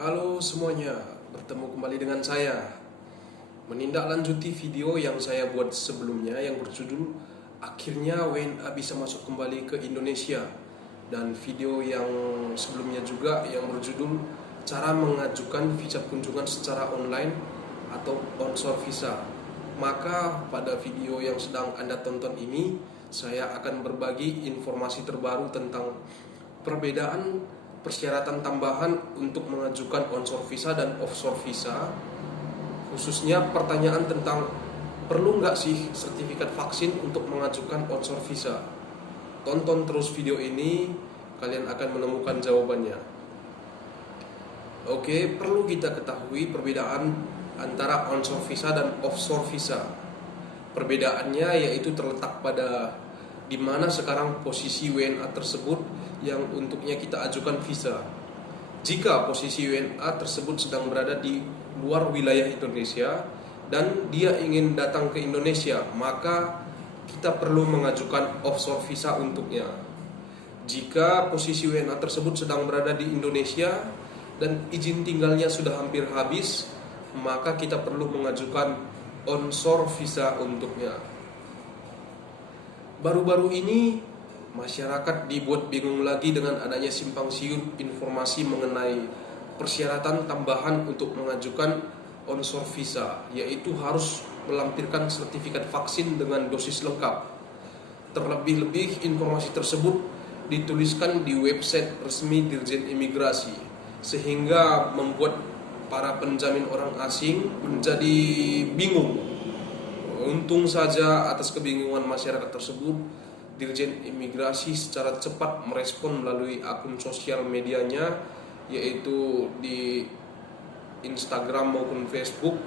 Halo semuanya, bertemu kembali dengan saya. Menindaklanjuti video yang saya buat sebelumnya yang berjudul Akhirnya WNA bisa masuk kembali ke Indonesia. Dan video yang sebelumnya juga yang berjudul Cara mengajukan visa kunjungan secara online atau onsor visa. Maka pada video yang sedang Anda tonton ini, saya akan berbagi informasi terbaru tentang perbedaan persyaratan tambahan untuk mengajukan onsor visa dan offshore visa, khususnya pertanyaan tentang perlu nggak sih sertifikat vaksin untuk mengajukan onsor visa. Tonton terus video ini, kalian akan menemukan jawabannya. Oke, perlu kita ketahui perbedaan antara onshore visa dan offshore visa. Perbedaannya yaitu terletak pada di mana sekarang posisi WNA tersebut yang untuknya kita ajukan visa. Jika posisi WNA tersebut sedang berada di luar wilayah Indonesia dan dia ingin datang ke Indonesia, maka kita perlu mengajukan offshore visa untuknya. Jika posisi WNA tersebut sedang berada di Indonesia dan izin tinggalnya sudah hampir habis, maka kita perlu mengajukan onshore visa untuknya. Baru-baru ini masyarakat dibuat bingung lagi dengan adanya simpang siur informasi mengenai persyaratan tambahan untuk mengajukan onshore visa, yaitu harus melampirkan sertifikat vaksin dengan dosis lengkap. Terlebih-lebih informasi tersebut dituliskan di website resmi Dirjen Imigrasi, sehingga membuat para penjamin orang asing menjadi bingung. Untung saja atas kebingungan masyarakat tersebut, Dirjen Imigrasi secara cepat merespon melalui akun sosial medianya, yaitu di Instagram maupun Facebook,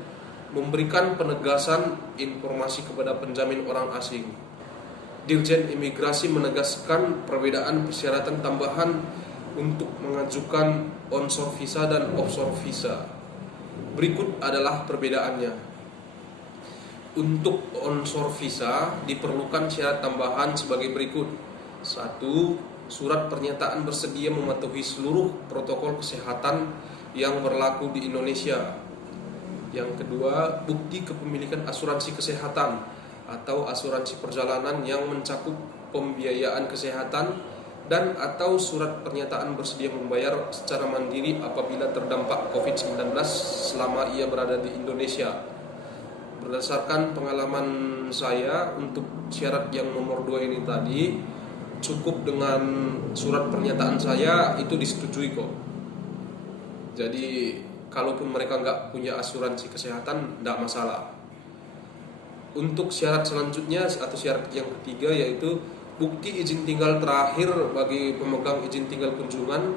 memberikan penegasan informasi kepada penjamin orang asing. Dirjen Imigrasi menegaskan perbedaan persyaratan tambahan untuk mengajukan onshore visa dan offshore visa. Berikut adalah perbedaannya. Untuk onshore visa diperlukan syarat tambahan sebagai berikut. 1. Surat pernyataan bersedia mematuhi seluruh protokol kesehatan yang berlaku di Indonesia. Yang kedua, bukti kepemilikan asuransi kesehatan atau asuransi perjalanan yang mencakup pembiayaan kesehatan dan atau surat pernyataan bersedia membayar secara mandiri apabila terdampak COVID-19 selama ia berada di Indonesia. Berdasarkan pengalaman saya, untuk syarat yang nomor 2 ini tadi, cukup dengan surat pernyataan saya itu disetujui kok. Jadi kalaupun mereka nggak punya asuransi kesehatan, nggak masalah. Untuk syarat selanjutnya atau syarat yang ketiga yaitu bukti izin tinggal terakhir bagi pemegang izin tinggal kunjungan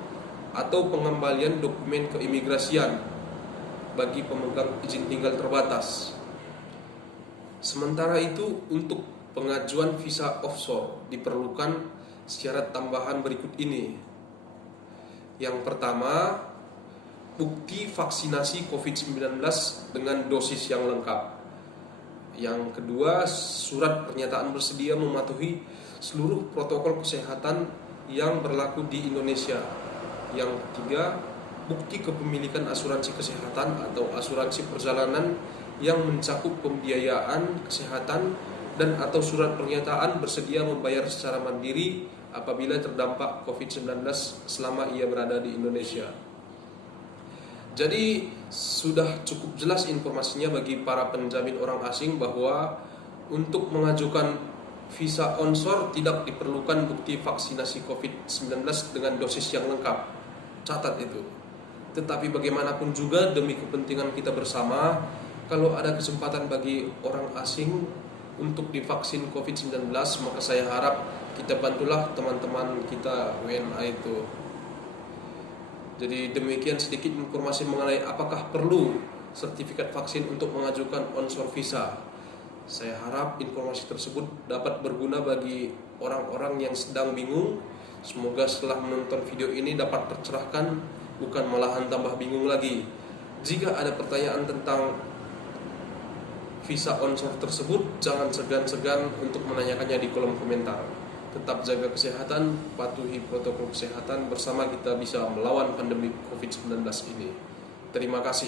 atau pengembalian dokumen keimigrasian bagi pemegang izin tinggal terbatas. Sementara itu, untuk pengajuan visa offshore diperlukan syarat tambahan berikut ini. Yang pertama, bukti vaksinasi COVID-19 dengan dosis yang lengkap. Yang kedua, surat pernyataan bersedia mematuhi seluruh protokol kesehatan yang berlaku di Indonesia. Yang ketiga, bukti kepemilikan asuransi kesehatan atau asuransi perjalanan yang mencakup pembiayaan kesehatan dan atau surat pernyataan bersedia membayar secara mandiri apabila terdampak COVID-19 selama ia berada di Indonesia. Jadi sudah cukup jelas informasinya bagi para penjamin orang asing bahwa untuk mengajukan visa onshore tidak diperlukan bukti vaksinasi COVID-19 dengan dosis yang lengkap. Catat itu. Tetapi bagaimanapun juga demi kepentingan kita bersama, kalau ada kesempatan bagi orang asing untuk divaksin COVID-19, maka saya harap kita bantulah teman-teman kita WNA itu. Jadi demikian sedikit informasi mengenai apakah perlu sertifikat vaksin untuk mengajukan onshore visa. Saya harap informasi tersebut dapat berguna bagi orang-orang yang sedang bingung. Semoga setelah menonton video ini dapat tercerahkan, bukan malahan tambah bingung lagi. Jika ada pertanyaan tentang visa onshore tersebut, jangan segan-segan untuk menanyakannya di kolom komentar. tetap jaga kesehatan, patuhi protokol kesehatan, bersama kita bisa melawan pandemi COVID-19 ini. Terima kasih.